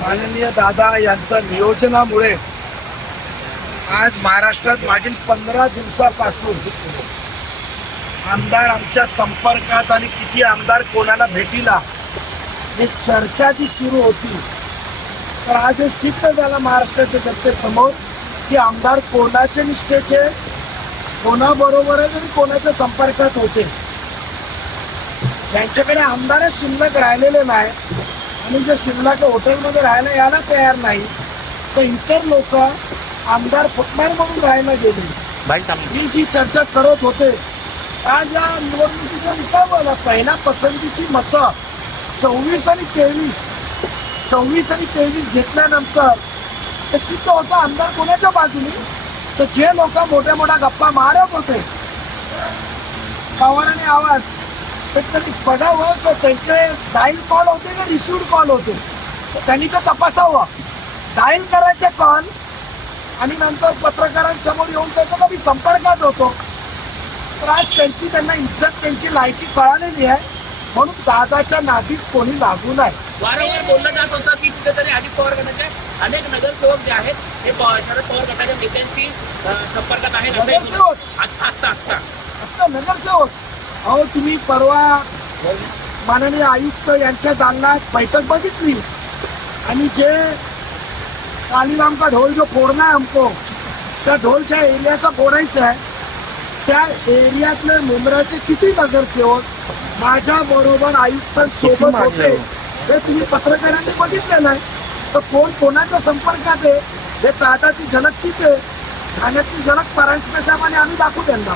माननीय दादा यांच्या नियोजनामुळे आज महाराष्ट्रात मागील पंधरा दिवसापासून आमदार आमच्या संपर्कात आणि किती आमदार कोणाला भेटीला हे चर्चा जी सुरू होती तर आज हे सिद्ध झालं महाराष्ट्राच्या जनतेसमोर की आमदार कोणाचे निष्ठेचे कोणाबरोबरच आणि कोणाच्या संपर्कात होते ज्यांच्याकडे आमदारच शिल्लक राहिलेले नाही. आणि जे शिल्लक हॉटेलमध्ये राहायला यायला तयार नाही तर इतर लोक आमदार फुटमार म्हणून राहायला गेले. भाई मी जी चर्चा करत होते आज या निवडणुकीच्या मुकाबला पहिल्या पसंतीची मतं चोवीस आणि तेवीस चोवीस आणि तेवीस घेतल्यानंतर ते सिद्ध होतं आमदार कोणाच्या बाजूने? तर जे लोक मोठ्या मोठ्या गप्पा मारत होते पवाराने आवाज तर त्यांनी बघावं तर त्यांचे डाईल कॉल होते का रिसिव्ड कॉल होते? तर त्यांनी तर तपासावं. डाईल करायचे कॉल आणि नंतर पत्रकारांसमोर येऊन त्याचा कधी संपर्कात होतो. तर आज त्यांची त्यांना इज्जत त्यांची लायकी कळालेली आहे. म्हणून दादाच्या नादीत कोणी लागू नाही. वारंवार बोललं जात होतं की कुठेतरी अजित पवार गटाचे अनेक नगरसेवक जे आहेत हे शरद पवार गटाच्या नेत्यांशी संपर्कात आहेत नगरसेवक? आत- आत्ता आत्ता. आता नगरसेवक? अहो तुम्ही परवा माननीय आयुक्त यांच्या दालनात बैठक बघितली. आणि जे कालीराम का ढोल जो फोडना है हमको त्या ढोलच्या एरियाचा फोडायचा आहे. त्या एरियातले मुंब्राचे किती नगरसेवक माझ्या बरोबर आयुक्तांसोबत होते. हे. तुम्ही पत्रकारांनी बघितलेलं आहे. तर कोण कोणाच्या संपर्कात आहे? हे ताटाची झलक किती आहे? ठाण्यातली झलक परांजपे साहेबांनी आम्ही दाखवू त्यांना.